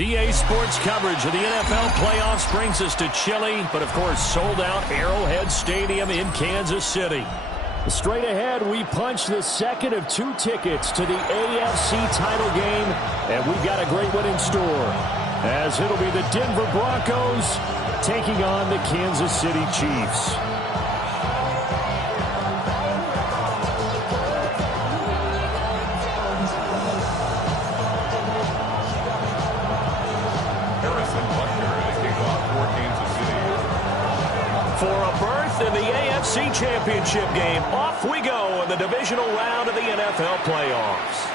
EA Sports coverage of the NFL playoffs brings us to chilly, but of course sold-out Arrowhead Stadium in Kansas City. Straight ahead, we punch the second of 2 tickets to the AFC title game, and we've got a great one in store, as it'll be the Denver Broncos taking on the Kansas City Chiefs. For a berth in the AFC Championship game, off we go in the divisional round of the NFL playoffs.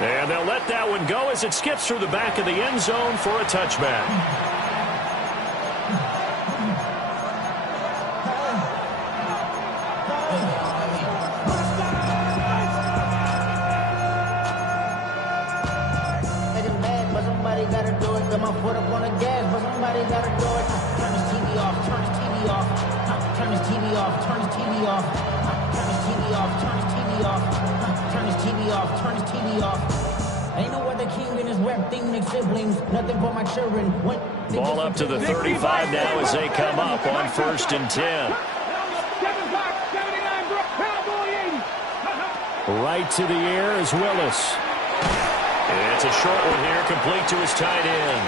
And they'll let that one go as it skips through the back of the end zone for a touchback. Ball up to the 35 now as they come up on 1st and 10. Right to the air is Willis. It's a short one here, complete to his tight end.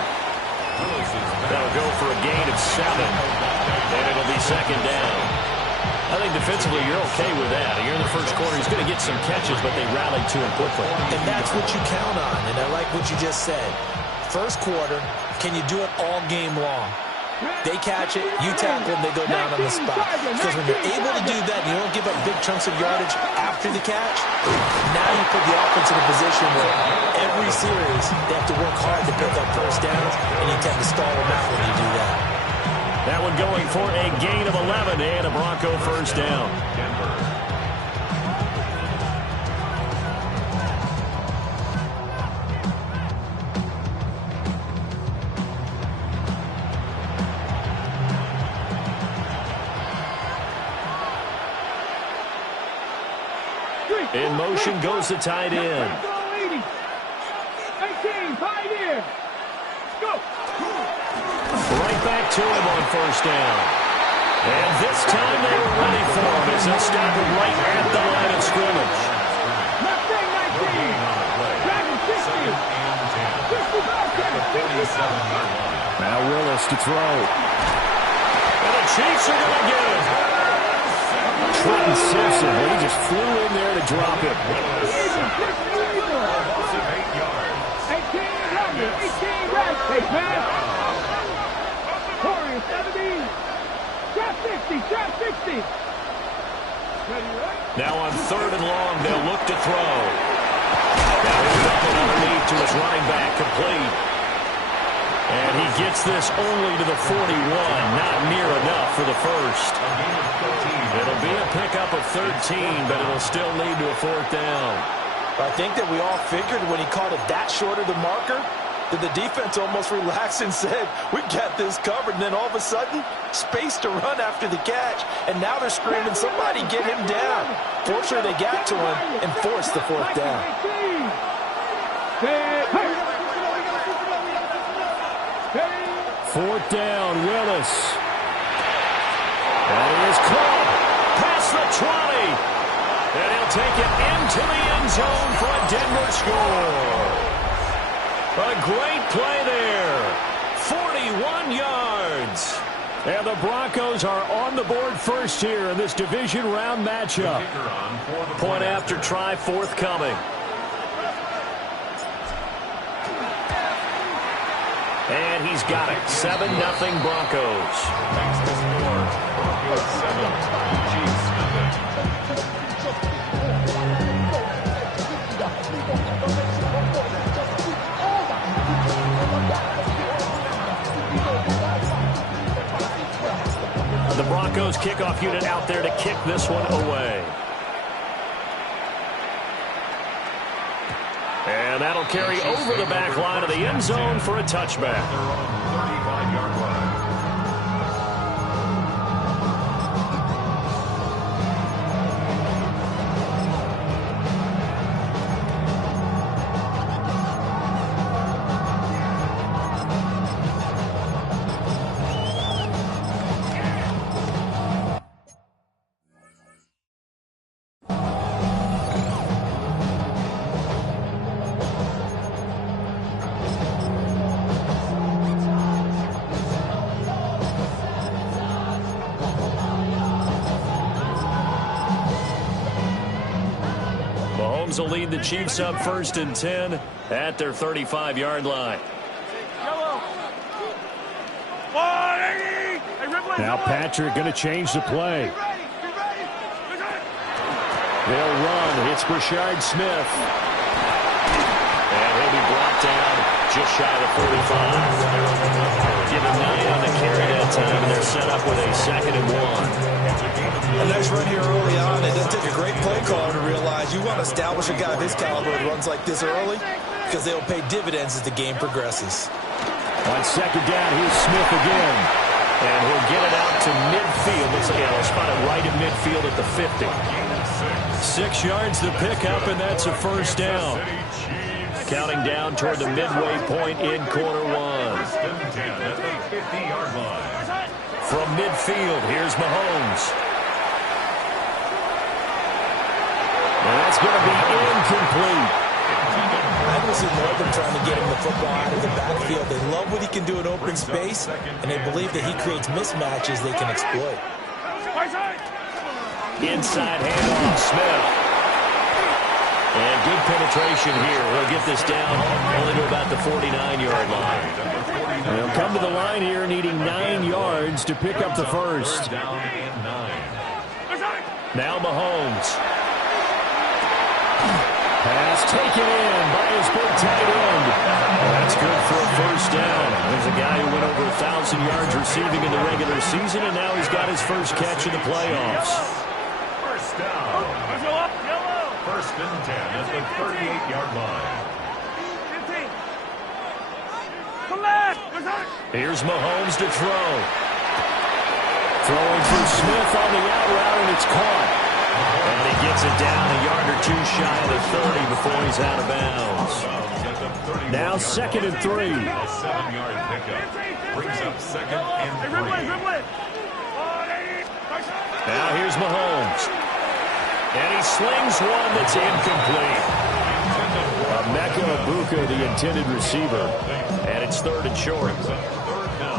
That'll go for a gain of 7, and it'll be 2nd down. I think defensively you're okay with that. You're in the first quarter. He's going to get some catches, but they rallied to him quickly. And that's what you count on, and I like what you just said. First quarter, can you do it all game long? They catch it, you tackle them, they go down on the spot. Because when you're able to do that, you don't give up big chunks of yardage after the catch, now you put the offense in a position where every series they have to work hard to pick up first downs, and you tend to stall them out when you do that. That one going for a gain of 11 and a Bronco first down. In motion goes the tight end. 19, pioneer. Go. Right back to him on first down. And this time they were ready for him as they stop him right at the line of scrimmage. Mustang 19. Dragon 60. Now Willis to throw. And the Chiefs are going to get it. Trenton Simpson, he just flew in there to drop it. 18 grabs. Take man. Corey, 17. Drop 60. Now on 3rd and long, they'll look to throw. Now he's up and underneath to his running back, complete. And he gets this only to the 41, not near enough for the first. It'll be a pickup of 13, but it'll still lead to a 4th down. I think that we all figured when he called it that short of the marker, that the defense almost relaxed and said, we got this covered. And then all of a sudden, space to run after the catch. And now they're screaming, somebody get him down. Fortunately, they got to him and forced the 4th down. 4th down, Willis. And he is caught past the 20. And he'll take it into the end zone for a Denver score. A great play there. 41 yards. And the Broncos are on the board first here in this division round matchup. Point after try forthcoming. And he's got it. 7-0 Broncos. Makes the score. Broncos 7, Chiefs nothing. The Broncos kickoff unit out there to kick this one away. And that'll carry over the back line of the end zone for a touchback. Mahomes will lead the Chiefs up 1st and 10 at their 35-yard line. Now Patrick going to change the play. They'll run. It's Brashard Smith. And he'll be brought down just shy of the 45. Give him 9 on the carry that time, and they're set up with a 2nd and 1. A nice run here early on. It does take a great play caller to realize you want to establish a guy of his caliber who runs like this early because they'll pay dividends as the game progresses. On 2nd down, here's Smith again. And he'll get it out to midfield. Looks like he'll spot it right at midfield at the 50. 6 yards to pick up, and that's a 1st down. Counting down toward the midway point in quarter 1. From midfield, here's Mahomes. And that's going to be incomplete. I don't see more of them trying to get him the football out of the backfield. They love what he can do in open space, and they believe that he creates mismatches they can exploit. Inside handoff, Smith. And good penetration here. He'll get this down only to about the 49-yard line. They'll come to the line here needing 9 yards to pick up the 1st. Now Mahomes. Pass taken in by his big tight end. That's good for a 1st down. There's a guy who went over 1,000 yards receiving in the regular season, and now he's got his first catch in the playoffs. 1st down. 1st and 10 at the 38-yard line. 15. Here's Mahomes to throw. Throwing for Smith on the out route, and it's caught. And he gets it down a yard or 2 shy of the 30 before he's out of bounds. Now 2nd and 3. A 7-yard pickup brings up 2nd and 3. Now here's Mahomes. And he slings one that's incomplete. Emeka Egbuka, the intended receiver. And it's 3rd and short.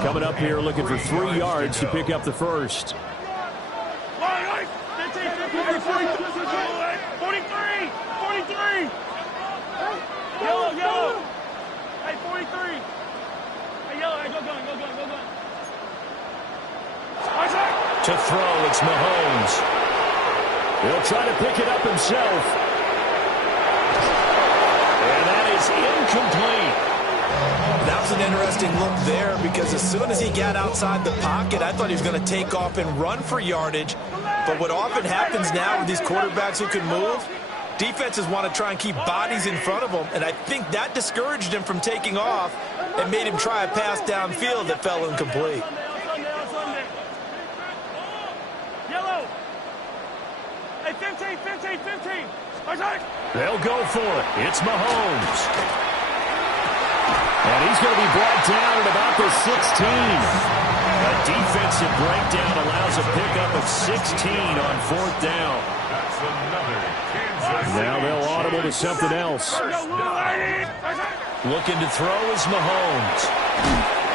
Coming up here looking for 3 yards to pick up the 1st. 43. Yellow. Hey, 43. Hey, yellow. Hey, go. To throw, it's Mahomes. He'll try to pick it up himself. And that is incomplete. That was an interesting look there because as soon as he got outside the pocket, I thought he was going to take off and run for yardage. But what often happens now with these quarterbacks who can move, defenses want to try and keep bodies in front of them, and I think that discouraged him from taking off and made him try a pass downfield that fell incomplete. Yellow. Hey, 15. They'll go for it. It's Mahomes. And he's going to be brought down at about the 16. A defensive breakdown allows a pickup of 16 on 4th down. That's another Kansas. Now they'll audible to something else. Looking to throw is Mahomes.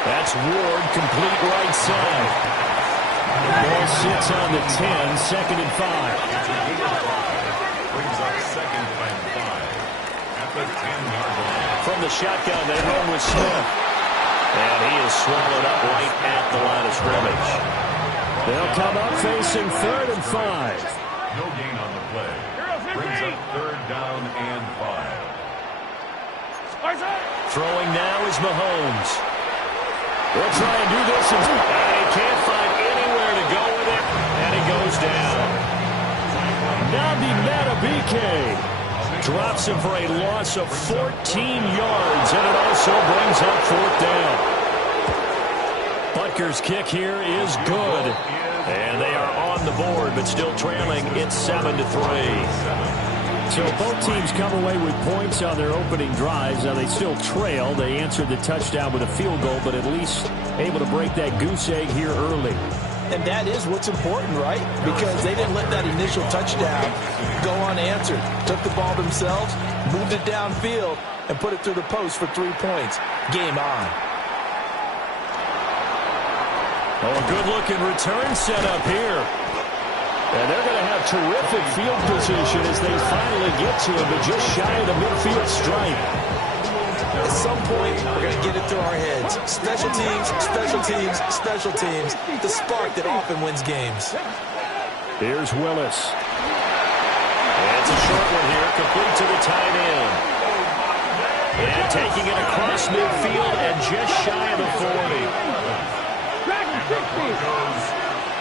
That's Ward, complete right side. The ball sits on the 10, 2nd and 5. Brings up 2nd and 5 at the 10-yard line. From the shotgun, they run with Smith. And he is swallowed up right at the line of scrimmage. They'll come up facing 3rd and 5. No gain on the play. Brings up 3rd down and 5. Throwing now is Mahomes. They'll try and do this. And he can't find anywhere to go with it. And he goes down. Nabi Matabike drops him for a loss of 14 yards. And it also brings up 4th down. Butker's kick here is good. And they are on the board, but still trailing. It's 7-3. So both teams come away with points on their opening drives. Now they still trail. They answered the touchdown with a field goal, but at least able to break that goose egg here early. And that is what's important, right? Because they didn't let that initial touchdown go unanswered. Took the ball themselves, moved it downfield, and put it through the post for 3 points. Game on. Oh, a good-looking return set up here. And they're going to have terrific field position as they finally get to him, but just shy of the midfield stripe. At some point, we're going to get it through our heads. Special teams, special teams, special teams. The spark that often wins games. Here's Willis. And it's a short one here, complete to the tight end. And taking it across midfield and just shy of the 40.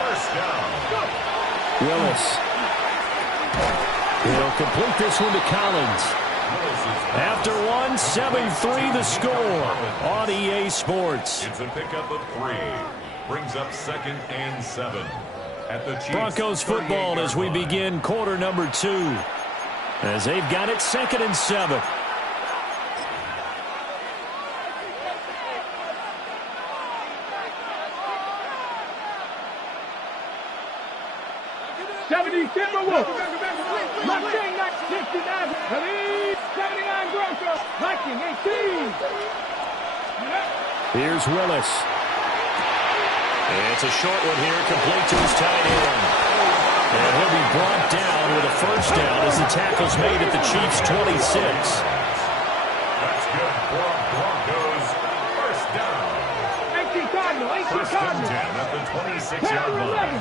First down. Willis. He'll complete this one to Collins. After one, 7-3 the score on EA Sports. It's a pickup of 3. Brings up 2nd and 7. At the Chiefs, Broncos football as we begin quarter number 2. As they've got it 2nd and 7. Here's Willis. And it's a short one here, complete to his tight end. And he'll be brought down with a first down as the tackle's made at the Chiefs' 26. That's good for Broncos. First down. First and 10 at the 26-yard line.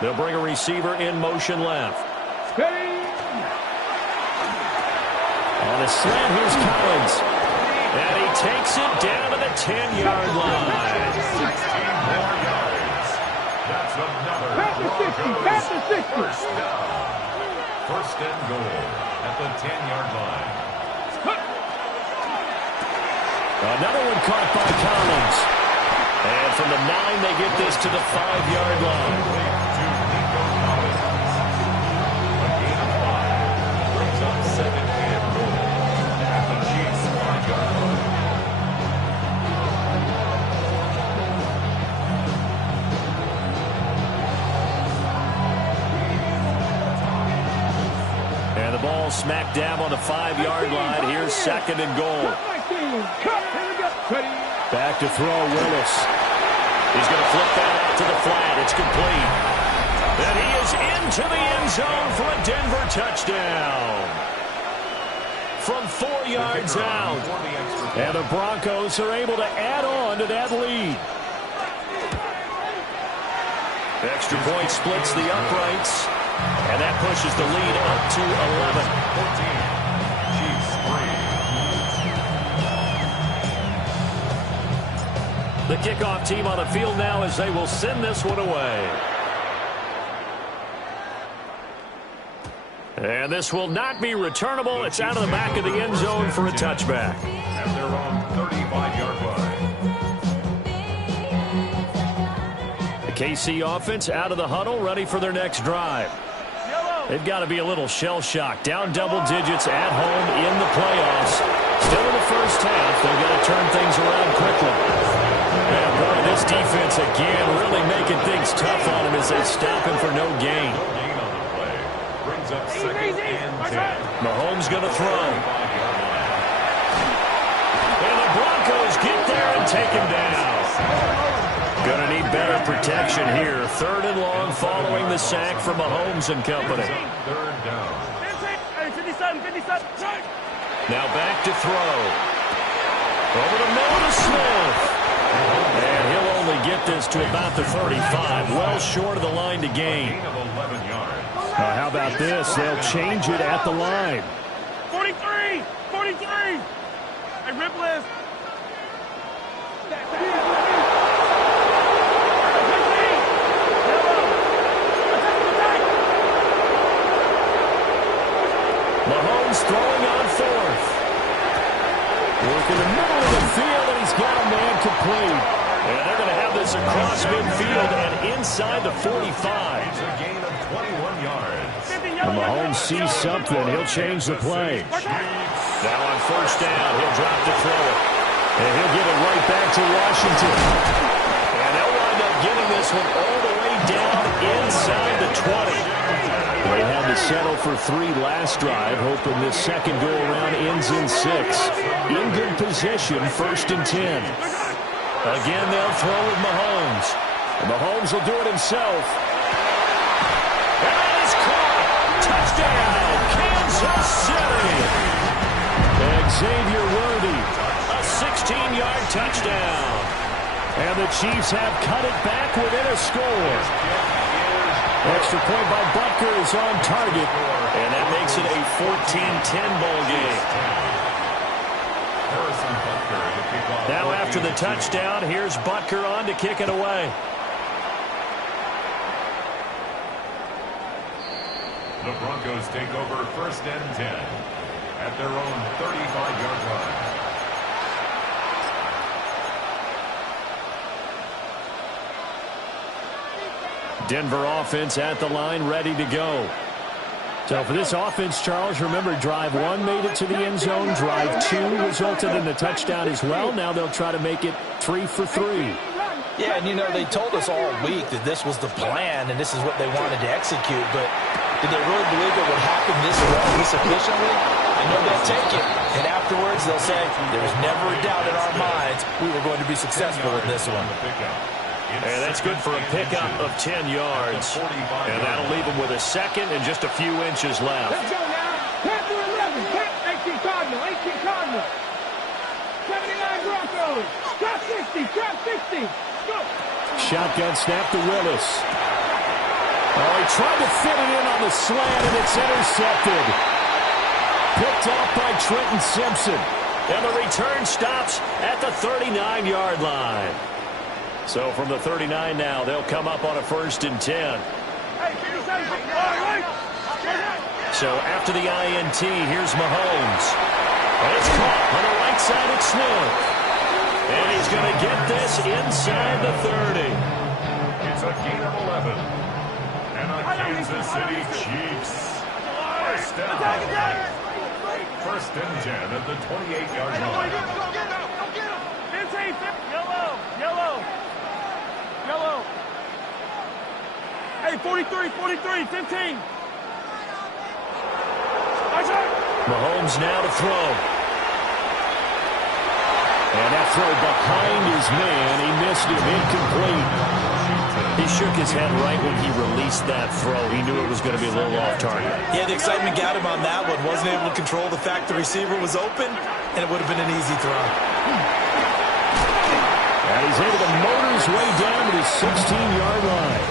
They'll bring a receiver in motion left. On a slant, here's Collins. And he takes it down to the 10-yard line. 16 more yards. That's another Broncos first down. First and goal at the 10-yard line. Another one caught by Collins. And from the 9, they get this to the 5-yard line. A gain of 5 brings up 2nd and goal at the Chiefs' 5-yard line. And the ball smack dab on the 5-yard line. Here's 2nd and goal. Back to throw, Willis. He's going to flip that out to the flat. It's complete. And he is into the end zone for a Denver touchdown. From 4 yards out. And the Broncos are able to add on to that lead. Extra point splits the uprights. And that pushes the lead up to 11. 14. Chiefs 3. The kickoff team on the field now as they will send this one away. And this will not be returnable. It's out of the back of the end zone for a touchback. At their own 35-yard line. The KC offense out of the huddle, ready for their next drive. They've got to be a little shell-shocked. Down double digits at home in the playoffs. Still in the first half. They've got to turn things around quickly. And boy, this defense again really making things tough on him as they stop him for no gain. No gain on the play. Brings up 2nd and 10. Mahomes going to throw. And the Broncos get there and take him down. Going to need better protection here. 3rd and long following the sack from Mahomes and company. 3rd down. 57. Now back to throw. Over the middle to Smith. And he'll only get this to about the 35. Well short of the line to gain. Gain of 11 yards. How about this? They'll change it at the line. 43. Hey, rip list. Mahomes throwing on 4th. Working the middle of the field, and he's got a man complete. And they're going to have this across midfield and inside the 45. It's a gain of 21 yards. And Mahomes sees something. He'll change the play. Now on first down, he'll drop to throw it. And he'll give it right back to Washington. And they'll wind up getting this one all the way down inside the 20. They had to settle for 3 last drive, hoping this second go-around ends in 6. In good position, 1st and 10. Again, they'll throw with Mahomes. And Mahomes will do it himself. Touchdown, Kansas City. Xavier Worthy. A 16-yard touchdown. And the Chiefs have cut it back within a score. Extra point by Butker is on target. And that makes it a 14-10 ball game. Now after the touchdown, here's Butker on to kick it away. The Broncos take over 1st and 10 at their own 35-yard line. Denver offense at the line, ready to go. So for this offense, Charles, remember, drive 1 made it to the end zone. Drive 2 resulted in a touchdown as well. Now they'll try to make it 3 for 3. Yeah, and, you know, they told us all week that this was the plan and this is what they wanted to execute. But did they really believe it would happen this well, this efficiently? I know they'll take it. And afterwards, they'll say, there was never a doubt in our minds we were going to be successful in this one. And that's good for a pickup of 10 yards. And that'll leave them with a second and just a few inches left. Let's go now. Panther 11. 18 Cardinal. 18 Cardinal. 79 Broncos. Trap 60. Trap 60. Go. Shotgun snap to Willis. Oh, he tried to fit it in on the slant, and it's intercepted. Picked off by Trenton Simpson. And the return stops at the 39-yard line. So from the 39 now, they'll come up on a 1st and 10. So after the INT, here's Mahomes. And it's caught on the right side at Smith. And he's going to get this inside the 30. It's a gain of 11. And a Kansas City Chiefs. 1st down. 1st and 10 at the 28-yard line. Yellow. Hey, 43, 15. Mahomes now to throw. And that throw behind his man. He missed it. Incomplete. He shook his head right when he released that throw. He knew it was going to be a little off target. Yeah, the excitement got him on that one. Wasn't able to control the fact the receiver was open, and it would have been an easy throw. And he's able to motor his way down to the 16-yard line.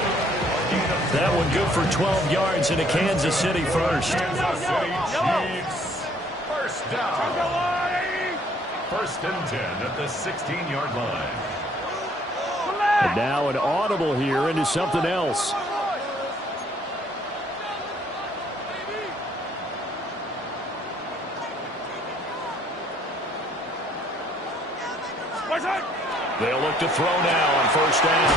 That one good for 12 yards in a Kansas City first. Kansas City Chiefs. 1st down. 1st and 10 at the 16-yard line. And now an audible here into something else. They'll look to throw now on 1st down.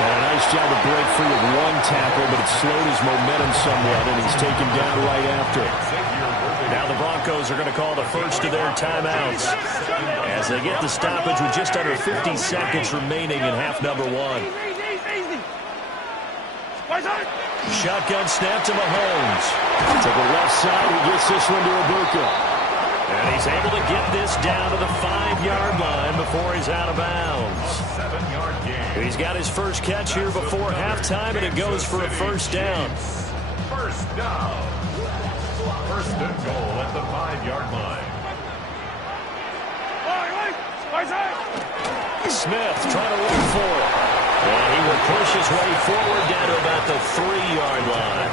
And a nice job to break free of 1 tackle, but it slowed his momentum somewhat, and he's taken down right after. Now the Broncos are going to call the first of their timeouts as they get the stoppage with just under 50 seconds remaining in half number 1. Shotgun snap to Mahomes. To the left side, he gets this one to Ibuka. And he's able to get this down to the 5-yard line before he's out of bounds. 7-yard gain. He's got his first catch here before halftime, and it goes for a 1st down. 1st down. 1st and goal at the 5-yard line. Smith trying to look for it. And he will push his way forward down to about the 3-yard line.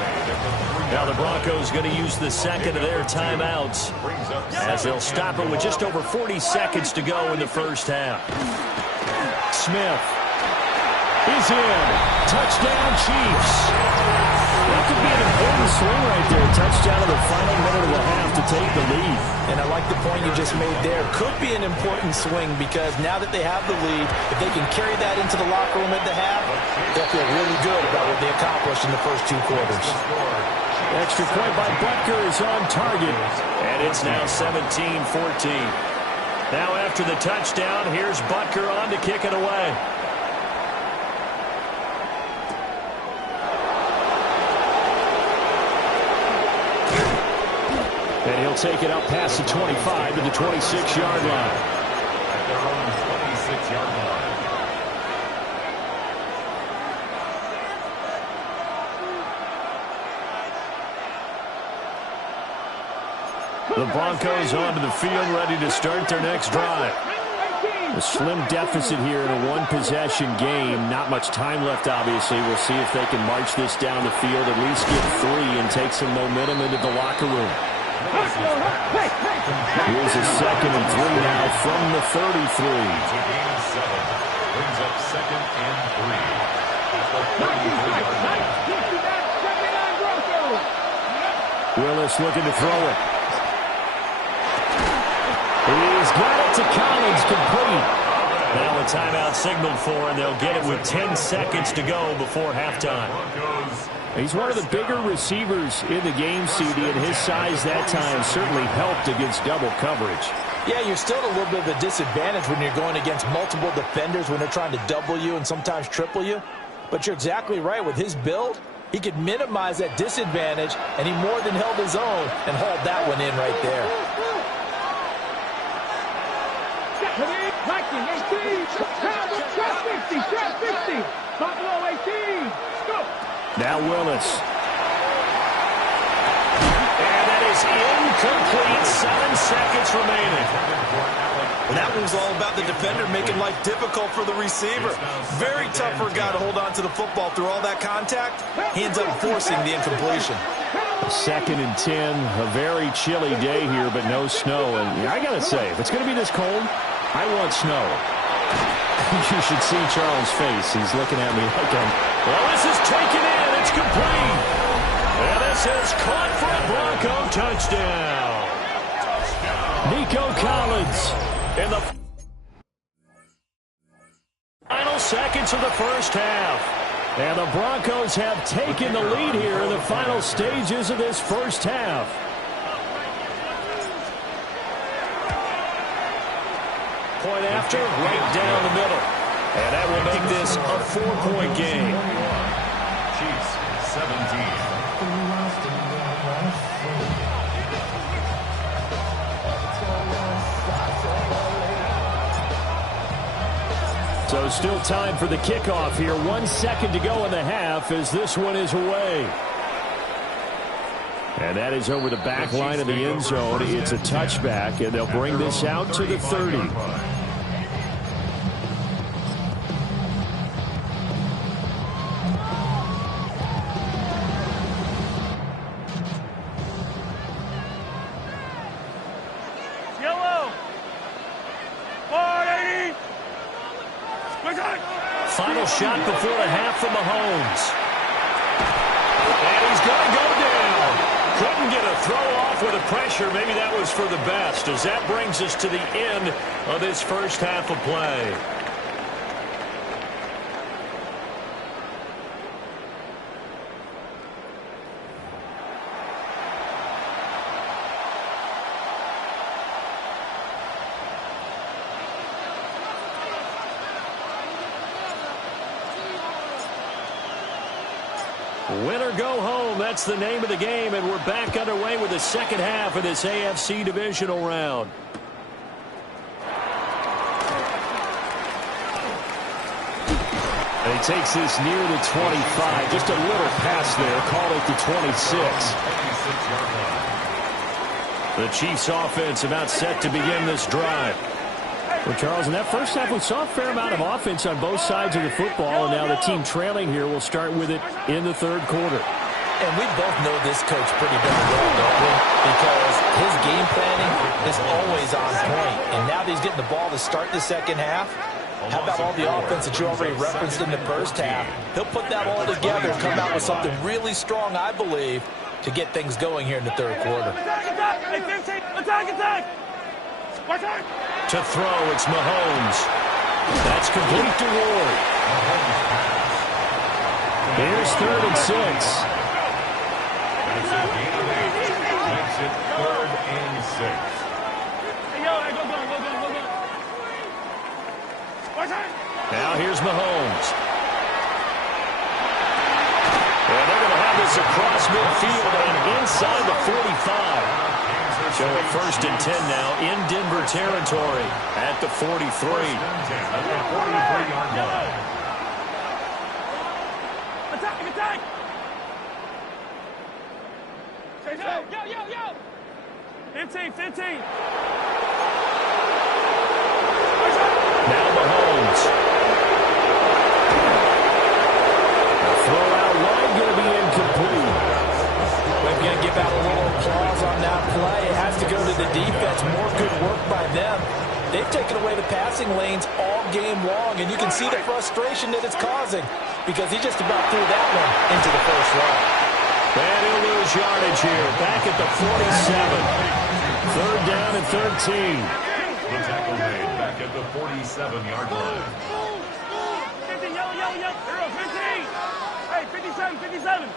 Now the Broncos going to use the second of their timeouts as they'll stop it with just over 40 seconds to go in the first half. Smith is in. Touchdown, Chiefs. That could be an important swing right there. Touchdown in the final minute of the half to take the lead. And I like the point you just made there. Could be an important swing because now that they have the lead, if they can carry that into the locker room at the half, they'll feel really good about what they accomplished in the first 2 quarters. Extra point by Butker is on target. And it's now 17-14. Now after the touchdown, here's Butker on to kick it away. And he'll take it up past the 25 to the 26-yard line. At their own 26-yard line. The Broncos onto the field, ready to start their next drive. A slim deficit here in a one-possession game. Not much time left, obviously. We'll see if they can march this down the field, at least get 3 and take some momentum into the locker room. Here's a 2nd and 3 now from the 33. Brings up 2nd and 3. Willis looking to throw it. He's got it to Collins, complete. Now a timeout signaled for, and they'll get it with 10 seconds to go before halftime. He's one of the bigger receivers in the game, CD, and his size that time certainly helped against double coverage. Yeah, you're still at a little bit of a disadvantage when you're going against multiple defenders when they're trying to double you and sometimes triple you. But you're exactly right. With his build, he could minimize that disadvantage, and he more than held his own and hauled that one in right there. Now Willis. And that is incomplete. 7 seconds remaining. Well, that was all about the defender making life difficult for the receiver. Very tough for a guy to hold on to the football through all that contact. He ends up forcing the incompletion. 2nd and 10. A very chilly day here, but no snow. And I got to say, if it's going to be this cold, I want snow. You should see Charles' face. He's looking at me like well, this is taken in. It's complete. And this is caught for a Bronco touchdown. Nico Collins in the final seconds of the first half. And the Broncos have taken the lead here in the final stages of this first half. Point after, right down the middle. And that will make this a 4-point game. Chiefs, 17. So still time for the kickoff here. 1 second to go in the half as this one is away. And that is over the back line of the end zone. It's a touchback, and they'll bring this out to the 30. Final shot before the half from Mahomes. And he's going to go down. Couldn't get a throw off with the pressure. Maybe that was for the best, as that brings us to the end of this first half of play. Win or go home, that's the name of the game, and we're back underway with the second half of this AFC Divisional round. And he takes this near the 25, just a little pass there, call it the 26. The Chiefs offense about set to begin this drive. Well, Charles, in that first half, we saw a fair amount of offense on both sides of the football, and now the team trailing here will start with it in the third quarter. And we both know this coach pretty darn well, don't we? Because his game planning is always on point. And now that he's getting the ball to start the second half, how about all the offense that you already referenced in the first half? He'll put that all together and come out with something really strong, I believe, to get things going here in the third quarter. To throw, it's Mahomes. That's complete to Ward. Here's 3rd and 6. Makes it 3rd and 6. Now here's Mahomes. And they're going to have this across midfield and inside the 45. So at 1st and 10 now in Denver territory at the 43. Attack! Yo! 15, 15. Now Mahomes. The throw out wide going to be incomplete. We're going to give out a little applause on that play. It has to go to the defense. More good work by them. They've taken away the passing lanes all game long, and you can see the frustration that it's causing because he just about threw that one into the first row. And he'll lose yardage here. Back at the 47. Third down and 13. The tackle made back at the 47-yard line. 15, yellow. 15. Hey, 57, 57.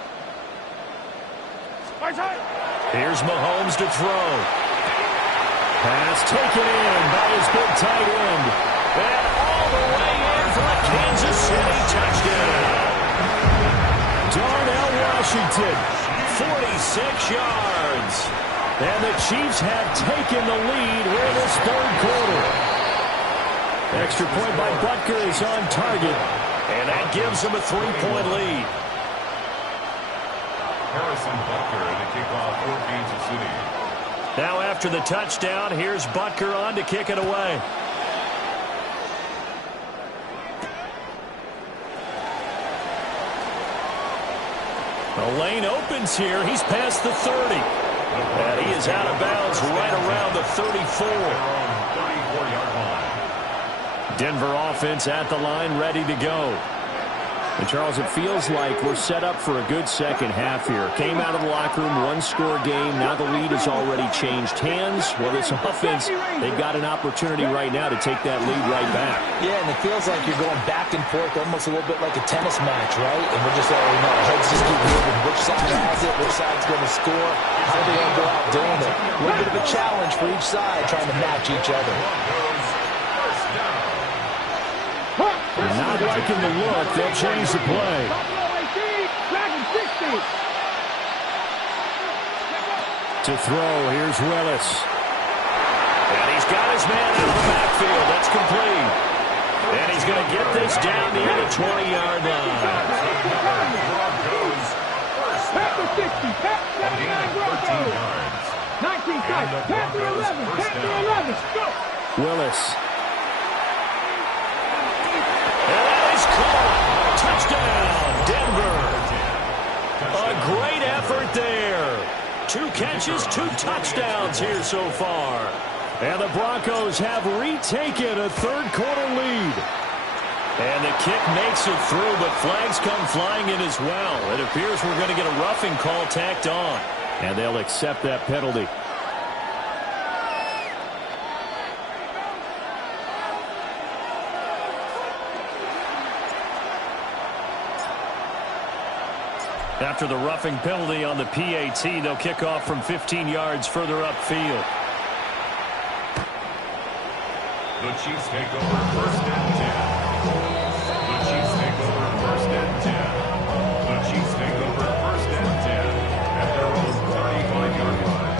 Right side. Here's Mahomes to throw. Pass taken in by his big tight end. And all the way in for a Kansas City touchdown. Darnell Washington, 46 yards. And the Chiefs have taken the lead here in this third quarter. Extra point by Butker is on target. And that gives them a 3-point lead. Harrison Butker to kick off for Kansas City. Now after the touchdown, here's Butker on to kick it away. The lane opens here. He's past the 30. And he is out of bounds right around the 34. 34-yard line. Denver offense at the line, ready to go. And, Charles, it feels like we're set up for a good second half here. Came out of the locker room, one-score game. Now the lead has already changed hands. Well, this offense, they've got an opportunity right now to take that lead right back. Yeah, and it feels like you're going back and forth almost a little bit like a tennis match, right? And we're just, our heads just keep moving. Which side has it? Which side's going to score? How are they going to go out doing it? A little bit of a challenge for each side trying to match each other. Not liking the look. They'll change the play. To throw, here's Willis. And he's got his man out of the backfield. That's complete. And he's going to get this down near the 20-yard line. Broncos first Pass the 60. Pass the 79 Broncos. 19 tight. Pass the 11. Pass the 11. Go. Willis. And that is caught. Touchdown, Denver. A great effort there. 2 catches, 2 touchdowns here so far. And the Broncos have retaken a third-quarter lead. And the kick makes it through, but flags come flying in as well. It appears we're going to get a roughing call tacked on. And they'll accept that penalty. After the roughing penalty on the PAT, they'll kick off from 15 yards further upfield. The Chiefs take over first and 10. The Chiefs take over first and 10. The Chiefs take over first and 10 at their own 35-yard line.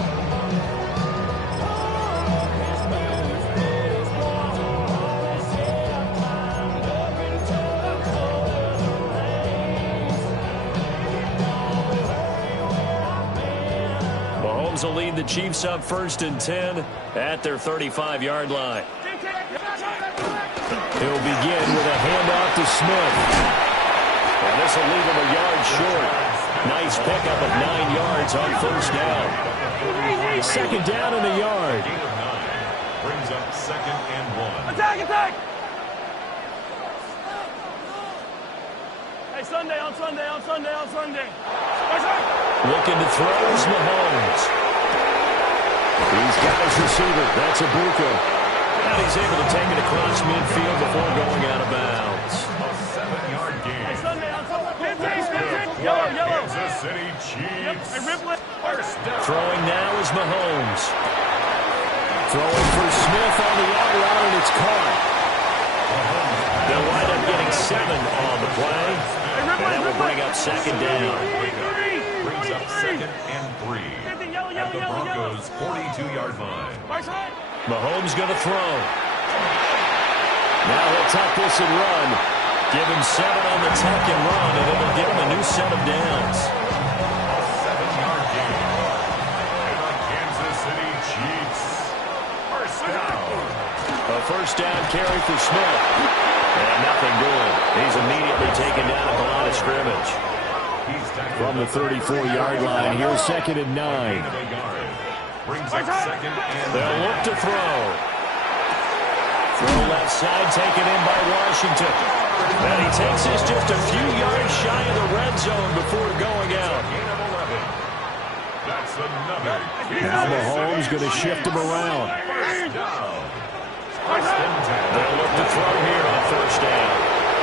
Mahomes will lead the Chiefs up first and 10 at their 35-yard line. He'll begin with a handoff to Smith. And this will leave him a yard short. Nice pickup of 9 yards on first down. Second down and a yard. Gain of 9 brings up second and 1. Attack! Hey, Sunday. Looking to throw is Mahomes. He's got his receiver. That's Ibuka. And he's able to take it across midfield before going out of bounds. A 7-yard gain. Hey, Sunday. 15. Yellow. Kansas City Chiefs. Hey, Ripley. First down. Throwing now is Mahomes. Throwing for Smith on the out route, and it's caught. They'll wind up getting 7 on the play. And that will bring up second down. Brings up second and 3 at the Broncos' 42-yard line. Mahomes going to throw. Now he'll tuck this and run. Give him 7 on the tuck and run, and it'll give him a new set of downs. A 7-yard gain. And the Kansas City Chiefs A first down carry for Smith. And nothing doing. He's immediately taken down at the line of scrimmage. From the 34-yard line, here's 2nd and 9. They'll look to throw. Throw left side taken in by Washington. And he takes this just a few yards shy of the red zone before going out. Now Mahomes going to shift him around. They'll look to throw here on first down.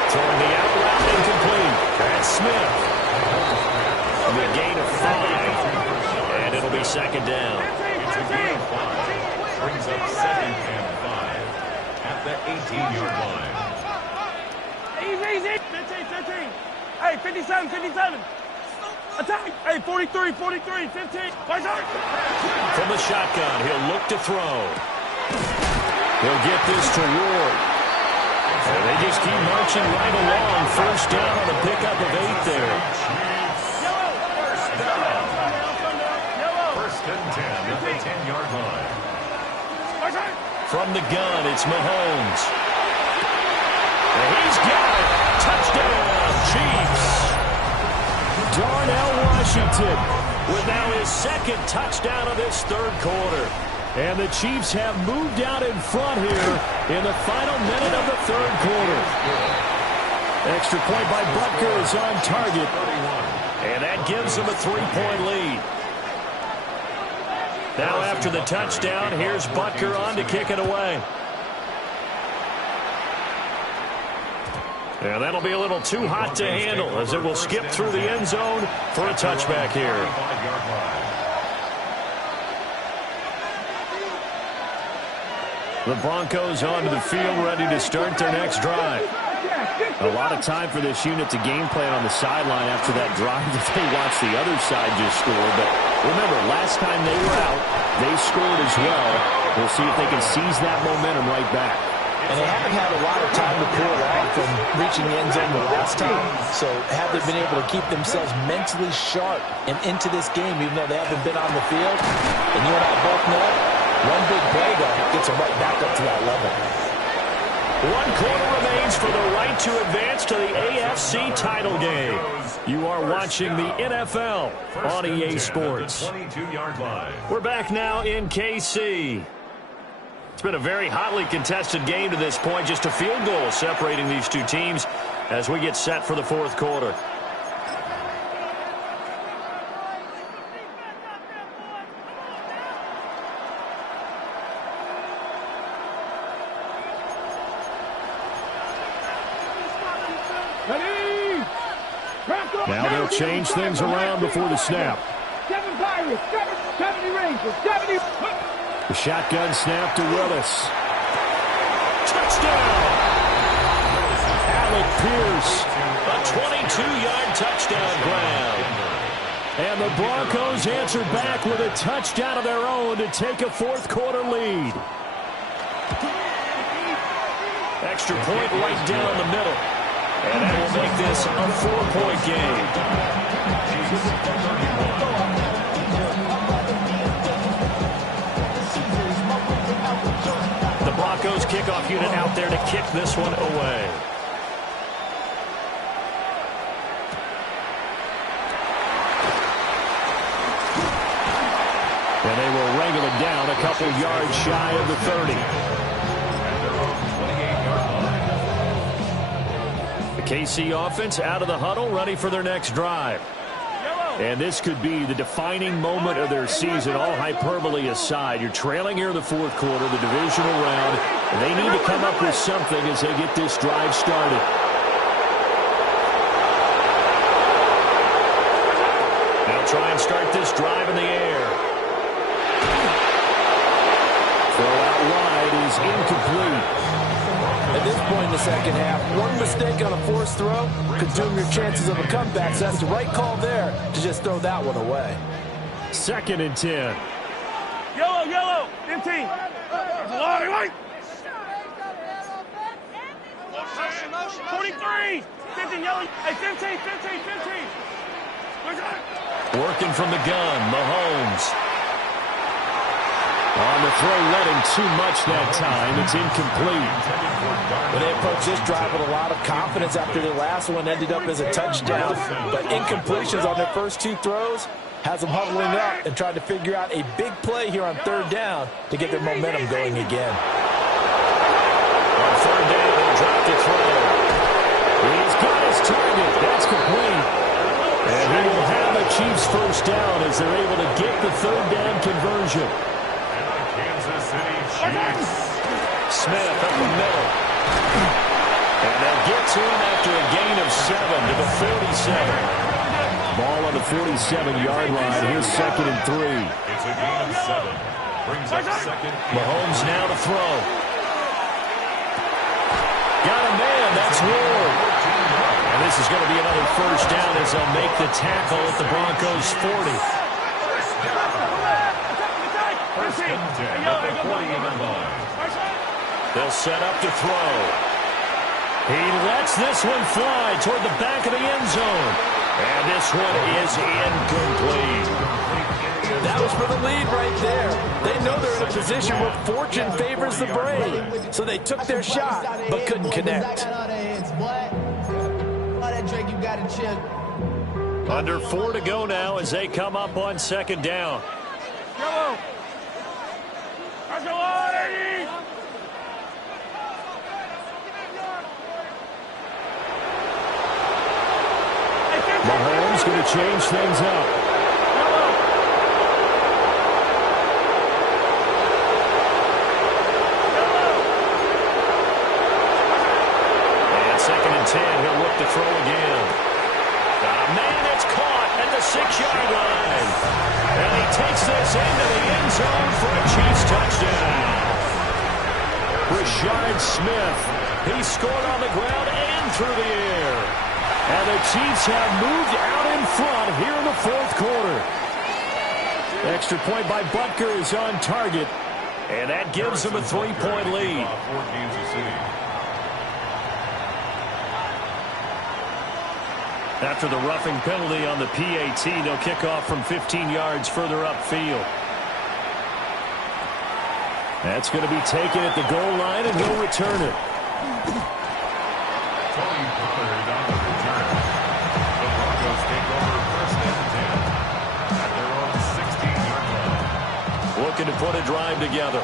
Throwing the out route incomplete. That's Smith. A gain of 5. And it'll be 2nd down. It's a gain of 5. Brings up 2nd and 5 at the 18-yard line. Easy. 15. Hey, 57. Attack. Hey, 43, 15. From the shotgun, he'll look to throw. He'll get this to Ward. And they just keep marching right along. First down on a pickup of 8 there. First and 10 at the 10-yard line. From the gun, it's Mahomes. And he's got it. Touchdown, Chiefs. Darnell Washington with now his 2nd touchdown of this 3rd quarter. And the Chiefs have moved out in front here in the final minute of the 3rd quarter. Extra point by Butker is on target. And that gives them a 3-point lead. Now after the touchdown, here's Butker on to kick it away. And that'll be a little too hot to handle as it will skip through the end zone for a touchback here. The Broncos onto the field ready to start their next drive. A lot of time for this unit to game plan on the sideline after that drive that they watched the other side just score. But remember, last time they were out, they scored as well. We'll see if they can seize that momentum right back. And they haven't had a lot of time to cool off from reaching the end zone the last time. So have they been able to keep themselves mentally sharp and into this game, even though they haven't been on the field? And you and I both know, one big play, though, gets them right back up to that level. 1 quarter remains for the right to advance to the AFC title game. You are watching the NFL on EA Sports. We're back now in KC. It's been a very hotly contested game to this point. Just a field goal separating these two teams as we get set for the 4th quarter. Now they'll change things around before the snap. 7 Pirates, 70 Rangers, 70. The shotgun snap to Willis. Touchdown! Alec Pierce. A 22-yard touchdown grab. And the Broncos answer back with a touchdown of their own to take a 4th quarter lead. Extra point right down the middle. And that will make this a 4-point game. The Broncos kickoff unit out there to kick this one away. And they will wrangle it down a couple yards shy of the 30. KC offense out of the huddle, ready for their next drive. And this could be the defining moment of their season, all hyperbole aside. You're trailing here in the 4th quarter, the divisional round. And they need to come up with something as they get this drive started. Now try and start this drive in the air. Throw out wide is incomplete. At this point in the 2nd half, one mistake on a forced throw could doom your chances of a comeback. So that's the right call there to just throw that one away. 2nd and 10. Yellow, 15. White. 43. 15, yellow. Hey, 15. Working from the gun, Mahomes. On the throw, led him too much that time. It's incomplete. Well, they approached this drive with a lot of confidence after their last one ended up as a touchdown. But incompletions on their first two throws has them huddling up and trying to figure out a big play here on third down to get their momentum going again. On third down, he'll drop the throw. He's got his target. That's complete. And he will have the Chiefs first down as they're able to get the third down conversion. Kansas City Chiefs. Smith up the middle. And they'll get to him after a gain of 7 to the 47. Ball on the 47-yard line. Here's 2nd and 3. It's a gain of 7. Brings up 2nd. Mahomes now to throw. Got a man. That's Ward. And this is going to be another first down as they'll make the tackle at the Broncos' 40. First and 10 at the 40-yard line. They'll set up to throw. He lets this one fly toward the back of the end zone. And this one is incomplete. That was for the lead right there. They know they're in a position where fortune favors the brave. So they took their shot, but couldn't connect. Under 4 to go now as they come up on 2nd down. Mahomes going to change things up. And 2nd and 10, he'll look to throw again. Got a man that's caught at the 6-yard line. And he takes this into the end zone for a Chiefs touchdown. Rashard Smith, he scored on the ground and through the air. And the Chiefs have moved out in front here in the 4th quarter. Extra point by Butker is on target. And that gives them a 3-point lead. For Kansas City. After the roughing penalty on the PAT, they'll kick off from 15 yards further upfield. That's going to be taken at the goal line, and he'll return it. Tony Pollard on the return. The Broncos take over first and 10 at their own 16-yard line. Looking to put a drive together.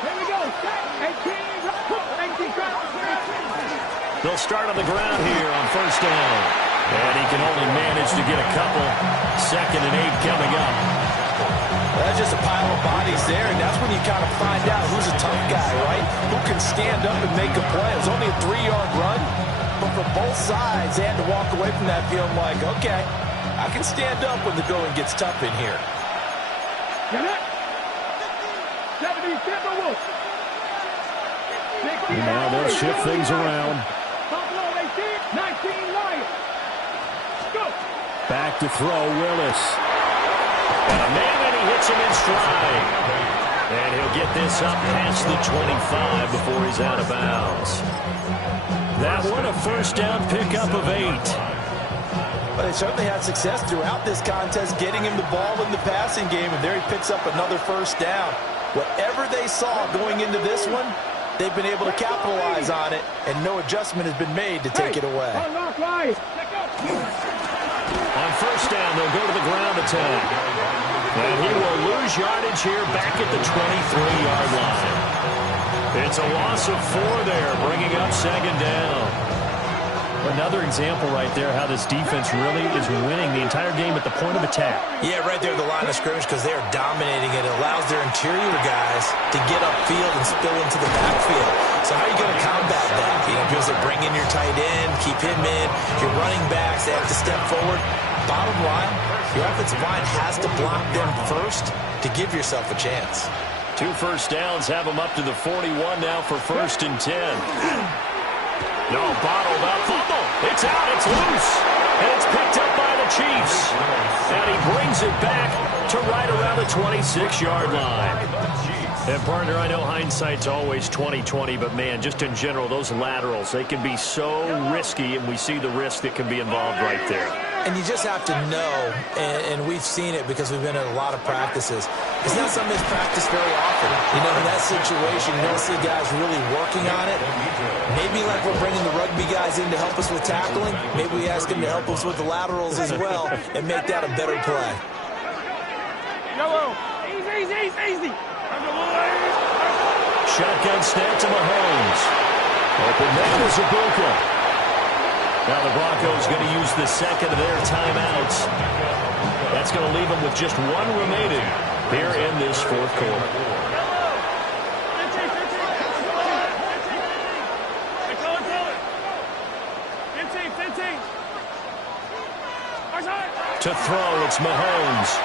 Here we go. 18. They'll start on the ground here on first down. And he can only manage to get a couple. 2nd and 8 coming up. That's just a pile of bodies there, and that's when you kind of find out who's a tough guy, right? Who can stand up and make a play. It was only a 3-yard run, but for both sides, they had to walk away from that feeling like, okay, I can stand up when the going gets tough in here. And now they'll shift things around. Back to throw, Willis. And a man, and he hits him in stride. And he'll get this up past the 25 before he's out of bounds. That one, a first down pickup of 8. But they certainly had success throughout this contest, getting him the ball in the passing game, and there he picks up another first down. Whatever they saw going into this one, they've been able to capitalize on it, and no adjustment has been made to take it away. On first down, they'll go to the ground attack. And he will lose yardage here back at the 23-yard line. It's a loss of 4 there, bringing up 2nd down. Another example right there how this defense really is winning the entire game at the point of attack. Yeah, right there at the line of scrimmage because they are dominating it. It allows their interior guys to get upfield and spill into the backfield. So how are you going to combat that? You know, because they're bringing your tight end, keep him in. Your running backs, they have to step forward. Bottom line, your offensive line has to block them first to give yourself a chance. 2 first downs have them up to the 41 now for 1st and 10. No, bottled up. Fumble. It's out. It's loose. And it's picked up by the Chiefs. And he brings it back to right around the 26-yard line. And, partner, I know hindsight's always 20/20, but, man, just in general, those laterals, they can be so risky, and we see the risk that can be involved right there. And you just have to know, and we've seen it because we've been at a lot of practices. It's not something that's practiced very often. You know, in that situation, you don't see guys really working on it. Maybe like we're bringing the rugby guys in to help us with tackling, maybe we ask them to help us with the laterals as well and make that a better play. Yellow. Easy. Shotgun snap to Mahomes. Open man is Ibuka. Now the Broncos going to use the second of their timeouts. That's going to leave them with just one remaining here in this fourth quarter. To throw, it's Mahomes.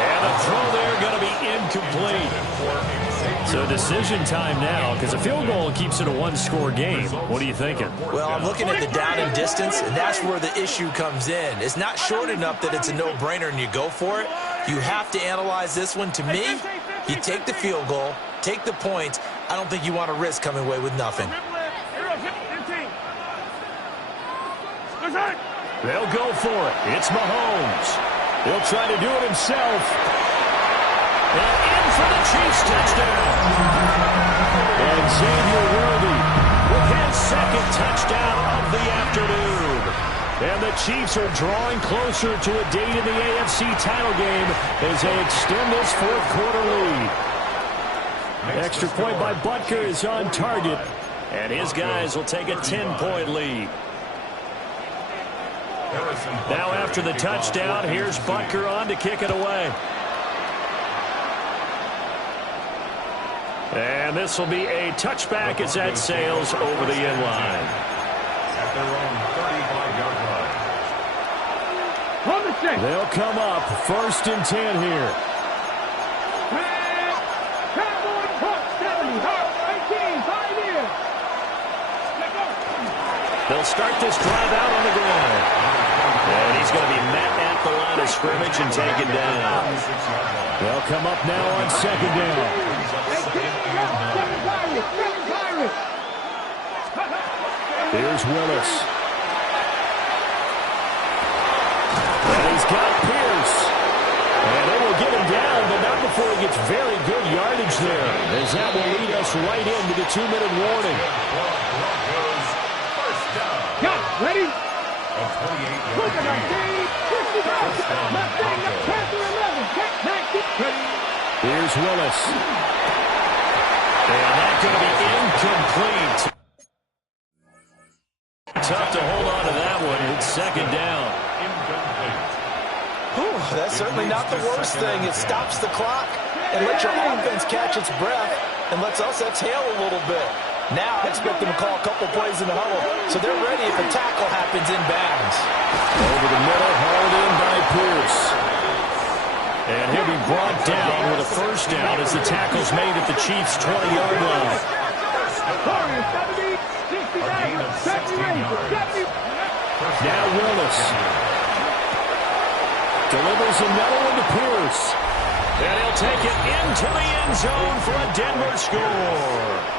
And the throw there going to be incomplete. So decision time now, because a field goal keeps it a one-score game. What are you thinking? Well, I'm looking at the down and distance, and that's where the issue comes in. It's not short enough that it's a no-brainer and you go for it. You have to analyze this one. To me, you take the field goal, take the points. I don't think you want to risk coming away with nothing. They'll go for it. It's Mahomes. He'll try to do it himself. And in for the Chiefs touchdown. And Xavier Worthy with his second touchdown of the afternoon. And the Chiefs are drawing closer to a date in the AFC title game as they extend this fourth quarter lead. Extra point by Butker is on target. And his guys will take a 10-point lead. Now after the touchdown, here's Butker on to kick it away. And this will be a touchback as that sails over the end line. At their own 35-yard line. They'll come up 1st and 10 here. They'll start this drive out on the ground. And he's going to be met at the line of scrimmage and taken down. They'll come up now on 2nd down. Here's Willis. And he's got Pierce. And they will get him down, but not before he gets very good yardage there, as that will lead us right into the 2-minute warning. Ready? A 28-yard Here's Willis. And that's going to be incomplete. Tough to hold on to that one. It's 2nd down. Whew, that's certainly not the worst thing. It stops the clock and lets your offense catch its breath and lets us exhale a little bit. Now I expect them to call a couple plays in the huddle, so they're ready if a tackle happens in bounds. Over the middle, hauled in by Pierce. And he'll be brought down with a 1st down as the tackle's made at the Chiefs' 20-yard line. A gain of 16 yards. Now Willis delivers another one to Pierce. And he'll take it into the end zone for a Denver score.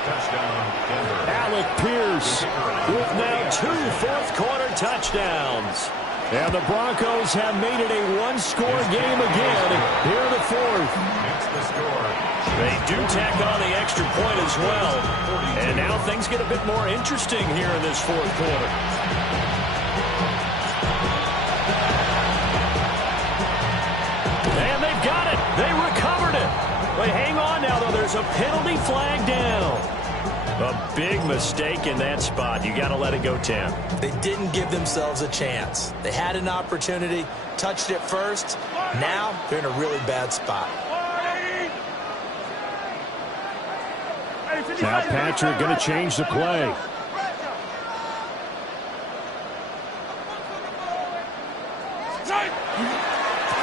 Touchdown, Denver. Alec Pierce with now 2 fourth-quarter touchdowns. And the Broncos have made it a one-score game again here in the fourth. Makes the score. They do tack on the extra point as well. And now things get a bit more interesting here in this fourth quarter. And they've got it. They recovered it. But hang on now, though. There's a penalty flag down. A big mistake in that spot. You got to let it go 10. They didn't give themselves a chance. They had an opportunity, touched it first. Now they're in a really bad spot. Now Patrick going to change the play.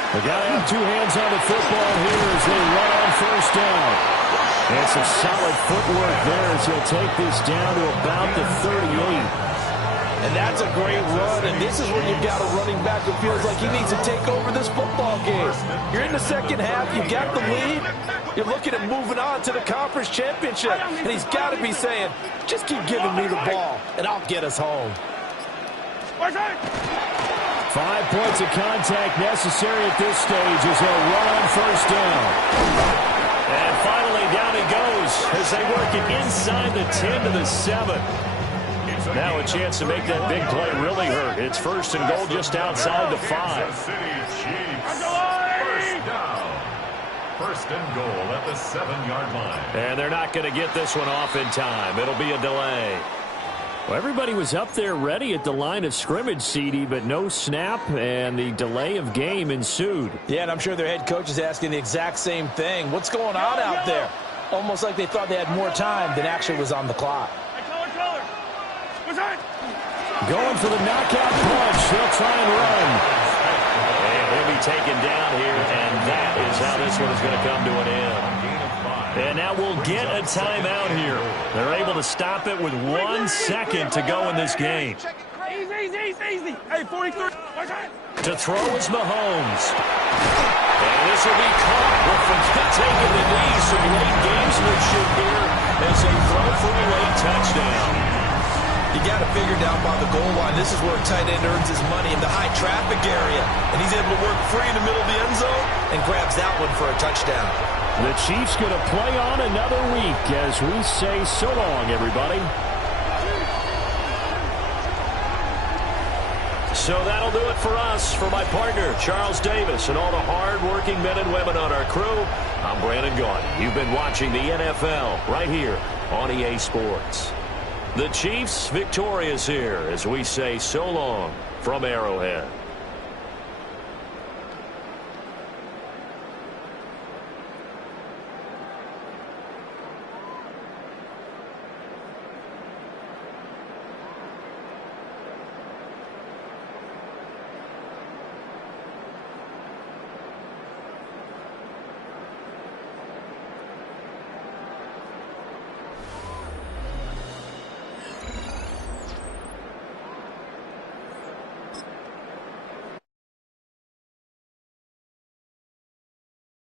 They got to have 2 hands on the football here as they run on 1st down. And some solid footwork there as he'll take this down to about the 38. And that's a great run, and this is when you've got a running back who feels like he needs to take over this football game. You're in the second half, you got the lead, you're looking at moving on to the conference championship, and he's got to be saying, just keep giving me the ball, and I'll get us home. 5 points of contact necessary at this stage as they'll run on first down. And finally, down he goes as they work it inside the 10 to the 7. Now a chance to make that big play really hurt. It's first and goal just outside the 5. First and goal at the 7-yard line. And they're not going to get this one off in time. It'll be a delay. Well, everybody was up there ready at the line of scrimmage, CD, but no snap, and the delay of game ensued. Yeah, and I'm sure their head coach is asking the exact same thing. What's going on out there? Almost like they thought they had more time than actually was on the clock. Going for the knockout punch. They'll try and run. And he'll be taken down here, and that is how this one is going to come to an end. And now we'll get a timeout here. They're able to stop it with 1 second to go in this game. Easy. Hey, 43. To throw is Mahomes. And this will be caught with taking the knee. Some late gamesmanship here as they throw for a late touchdown. You got to figure down by the goal line. This is where a tight end earns his money in the high traffic area. And he's able to work free in the middle of the end zone and grabs that one for a touchdown. The Chiefs going to play on another week as we say so long, everybody. So that'll do it for us. For my partner, Charles Davis, and all the hard-working men and women on our crew, I'm Brandon Gaudin. You've been watching the NFL right here on EA Sports. The Chiefs victorious here as we say so long from Arrowhead.